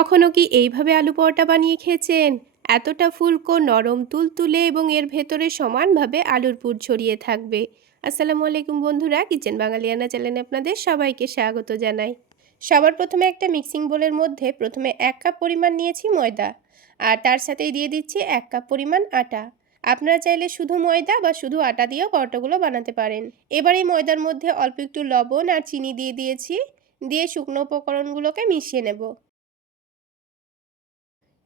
কখনো কি এইভাবে আলু পরোটা বানিয়ে খেয়েছেন? এতটা ফুলকো, নরম, তুলতুলে এবং এর ভেতরে সমানভাবে আলুর পুর ছড়িয়ে থাকবে। আসসালামু আলাইকুম বন্ধুরা, কিচেন বাঙালিয়ানা চ্যানেলে আপনাদের সবাইকে স্বাগত জানাই। সবার প্রথমে একটা মিক্সিং বোলের মধ্যে প্রথমে 1 কাপ পরিমাণ নিয়েছি ময়দা, আর তার সাথেই দিয়ে দিচ্ছি 1 কাপ পরিমাণ আটা। আপনারা চাইলে শুধু ময়দা বা শুধু আটা দিয়েও পরোটাগুলো বানাতে পারেন। এবার এই ময়দার মধ্যে অল্প একটু লবণ আর চিনি দিয়ে দিয়েছি, দিয়ে শুকনো উপকরণগুলোকে মিশিয়ে নেব।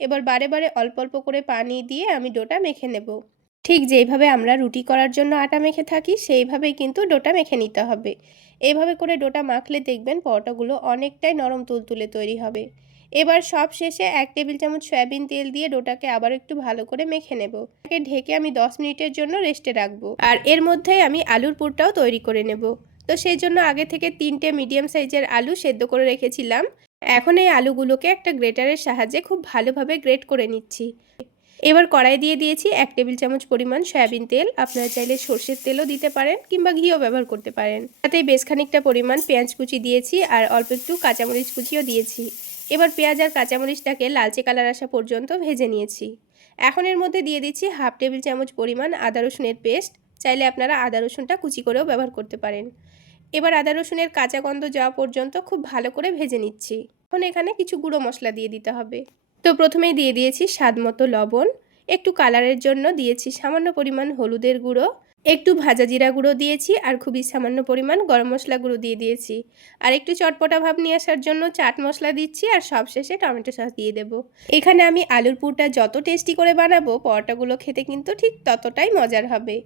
এবার বারে বারে অল্প অল্প করে পানি দিয়ে আমি ডোটা মেখে নেব। ঠিক যেইভাবে আমরা রুটি করার জন্য আটা মেখে থাকি সেইভাবেই কিন্তু ডোটা মেখে নিতে হবে। এইভাবে করে ডোটা মাখলে দেখবেন পরোটাগুলো অনেকটাই নরম তুলতুলে তৈরি হবে। এবার সব শেষে 1 টেবিল চামচ সয়াবিন তেল দিয়ে ডোটাকে আবার একটু ভালো করে মেখে নেব। এটাকে ঢেকে আমি 10 মিনিটের জন্য রেস্টে রাখবো। আর এর মধ্যেই আমি আলুর পুরটাও তৈরি করে নেব। তো সেই জন্য আগে থেকে 3টে মিডিয়াম সাইজের আলু সেদ্ধ করে রেখেছিলাম। এখন এই আলুগুলোকে একটা গ্রেটারের সাহায্যে খুব ভালোভাবে গ্রেট করে নিচ্ছি। এবার কড়াই দিয়ে দিয়েছি 1 টেবিল চামচ পরিমাণ সয়াবিন তেল। আপনারা চাইলে সর্ষের তেলও দিতে পারেন কিংবা ঘিও ব্যবহার করতে পারেন। তাতে বেশ খানিকটা পরিমাণ পেঁয়াজ কুচি দিয়েছি আর অল্প একটু কাঁচামরিচ কুচিও দিয়েছি। এবার পেঁয়াজ আর কাঁচামরিচটাকে লালচে কালার আসা পর্যন্ত ভেজে নিয়েছি। এখন এর মধ্যে দিয়ে দিচ্ছি 1/2 টেবিল চামচ পরিমাণ আদা রসুনের পেস্ট। চাইলে আপনারা আদা রসুনটা কুচি করেও ব্যবহার করতে পারেন। এবার আদা রসুনের কাঁচা গন্ধ যাওয়া পর্যন্ত খুব ভালো করে ভেজে নিচ্ছি। এখন এখানে কিছু গুঁড়ো মশলা দিয়ে দিতে হবে। তো প্রথমেই দিয়ে দিয়েছি স্বাদ মতো লবণ, একটু কালারের জন্য দিয়েছি সামান্য পরিমাণ হলুদের গুঁড়ো, একটু ভাজা জিরা গুঁড়ো দিয়েছি আর খুবই সামান্য পরিমাণ গরম মশলা গুঁড়ো দিয়ে দিয়েছি। আর একটু চটপটা ভাব নিয়ে আসার জন্য চাট মশলা দিচ্ছি আর সবশেষে টমেটো সস দিয়ে দেব। এখানে আমি আলুর পুরটা যত টেস্টি করে বানাবো পরোটাগুলো খেতে কিন্তু ঠিক ততটাই মজার হবে।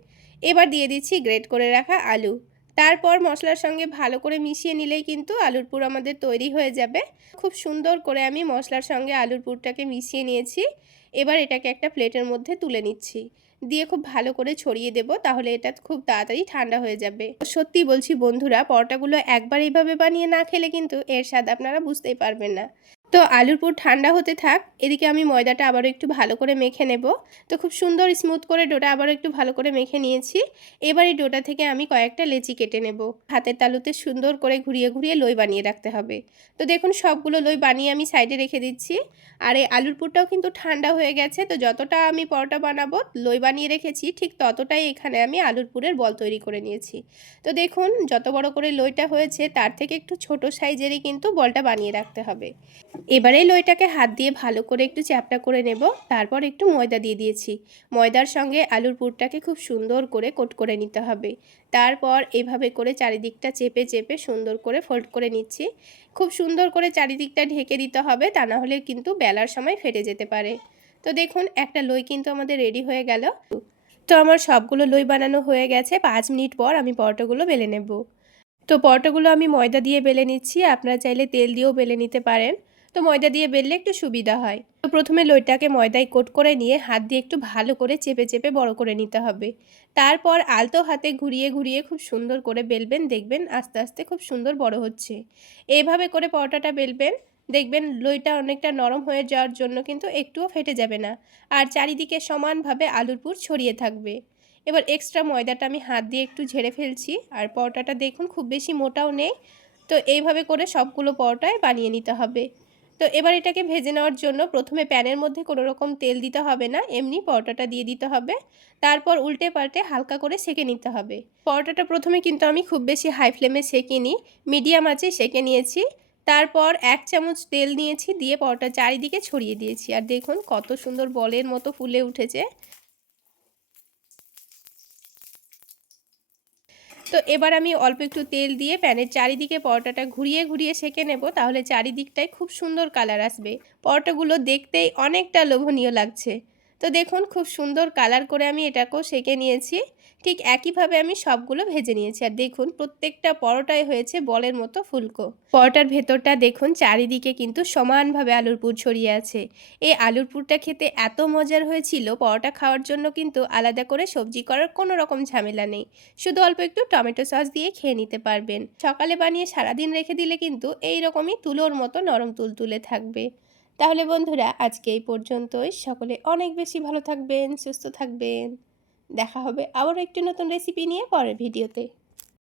এবার দিয়ে দিচ্ছি গ্রেট করে রাখা আলু। তারপর মশলার সঙ্গে ভালো করে মিশিয়ে নিলেই কিন্তু আলুর পুর আমাদের তৈরি হয়ে যাবে। খুব সুন্দর করে আমি মশলার সঙ্গে আলুর পুরটাকে মিশিয়ে নিয়েছি। এবার এটাকে একটা প্লেটের মধ্যে তুলে নিচ্ছি, দিয়ে খুব ভালো করে ছড়িয়ে দেব, তাহলে এটা খুব তাড়াতাড়ি ঠান্ডা হয়ে যাবে। সত্যি বলছি বন্ধুরা, পরোটাগুলো একবার এইভাবে বানিয়ে না খেলে কিন্তু এর স্বাদ আপনারা বুঝতেই পারবেন না। তো আলুর পুর ঠান্ডা হতে থাক, এদিকে আমি ময়দাটা আবারও একটু ভালো করে মেখে নেব। তো খুব সুন্দর স্মুথ করে ডোটা আবারও একটু ভালো করে মেখে নিয়েছি। এবার এই ডোটা থেকে আমি কয়েকটা লেচি কেটে নেব। হাতের তালুতে সুন্দর করে ঘুরিয়ে ঘুরিয়ে লই বানিয়ে রাখতে হবে। তো দেখুন সবগুলো লই বানিয়ে আমি সাইডে রেখে দিচ্ছি। আর এই আলুর পুরটাও কিন্তু ঠান্ডা হয়ে গেছে। তো যতটা আমি পরোটা বানাবো লই বানিয়ে রেখেছি ঠিক ততটাই এখানে আমি আলুর পুরের বল তৈরি করে নিয়েছি। তো দেখুন যত বড় করে লইটা হয়েছে তার থেকে একটু ছোট সাইজেরই কিন্তু বলটা বানিয়ে রাখতে হবে। এবারে লইটাকে হাত দিয়ে ভালো করে একটু চ্যাপটা করে নেব। তারপর একটু ময়দা দিয়ে দিয়েছি। ময়দার সঙ্গে আলুর পুরটাকে খুব সুন্দর করে কোট করে নিতে হবে। তারপর এইভাবে করে চারিদিকটা চেপে চেপে সুন্দর করে ফোল্ড করে নিচ্ছি। খুব সুন্দর করে চারিদিকটা ঢেকে দিতে হবে, তা না হলে কিন্তু বেলার সময় ফেটে যেতে পারে। তো দেখুন একটা লই কিন্তু আমাদের রেডি হয়ে গেল। তো আমার সবগুলো লই বানানো হয়ে গেছে। 5 মিনিট পর আমি পরোটাগুলো বেলে নেব। তো পরোটাগুলো আমি ময়দা দিয়ে বেলে নিচ্ছি, আপনারা চাইলে তেল দিয়েও বেলে নিতে পারেন। তো ময়দা দিয়ে বেললে একটু সুবিধা হয়। তো প্রথমে লইটাকে ময়দায় কোট করে নিয়ে হাত দিয়ে একটু ভালো করে চেপে চেপে বড় করে নিতে হবে। তারপর আলতো হাতে ঘুরিয়ে ঘুরিয়ে খুব সুন্দর করে বেলবেন, দেখবেন আস্তে আস্তে খুব সুন্দর বড় হচ্ছে। এইভাবে করে পরোটাটা বেলবেন, দেখবেন লইটা অনেকটা নরম হয়ে যাওয়ার জন্য কিন্তু একটুও ফেটে যাবে না, আর চারিদিকে সমানভাবে আলুর পুর ছড়িয়ে থাকবে। এবার এক্সট্রা ময়দাটা আমি হাত দিয়ে একটু ঝেড়ে ফেলছি। আর পরোটাটা দেখুন খুব বেশি মোটাও নেই। তো এইভাবে করে সবগুলো পরোটাই বানিয়ে নিতে হবে। তো এবার এটাকে ভেজে নেওয়ার জন্য প্রথমে প্যানের মধ্যে কোনো রকম তেল দিতে হবে না, এমনি পরোটাটা দিয়ে দিতে হবে। তারপর উল্টে পাল্টে হালকা করে সেঁকে নিতে হবে। পরোটাটা প্রথমে কিন্তু আমি খুব বেশি হাই ফ্লেমে সেঁকিনি, মিডিয়াম আঁচে সেঁকে নিয়েছি। তারপর 1 চামচ তেল নিয়েছি, দিয়ে পরোটা চারিদিকে ছড়িয়ে দিয়েছি। আর দেখুন কত সুন্দর বলের মতো ফুলে উঠেছে। তো এবার আমি অল্প একটু তেল দিয়ে প্যানের চারিদিকে পরোটাটা ঘুরিয়ে ঘুরিয়ে সেঁকে নেব, তাহলে চারিদিকটায় খুব সুন্দর কালার আসবে। পরোটাগুলো দেখতেই অনেকটা লোভনীয় লাগছে। তো দেখুন খুব সুন্দর কালার করে আমি এটাকেও সেঁকে নিয়েছি। ঠিক একইভাবে আমি সবগুলো ভেজে নিয়েছি। আর দেখুন প্রত্যেকটা পরোটাই হয়েছে বলের মতো ফুলকো। পরোটার ভেতরটা দেখুন চারিদিকে কিন্তু সমানভাবে আলুর পুর ছড়িয়ে আছে। এই আলুর পুরটা খেতে এত মজার হয়েছিল, পরোটা খাওয়ার জন্য কিন্তু আলাদা করে সবজি করার কোনো রকম ঝামেলা নেই। শুধু অল্প একটু টমেটো সস দিয়ে খেয়ে নিতে পারবেন। সকালে বানিয়ে সারাদিন রেখে দিলে কিন্তু এই রকমই তুলোর মতো নরম তুলতুলে থাকবে। তাহলে বন্ধুরা আজকে এই পর্যন্তই। সকলে অনেক বেশি ভালো থাকবেন, সুস্থ থাকবেন। দেখা হবে আবারও একটি নতুন রেসিপি নিয়ে পরের ভিডিওতে।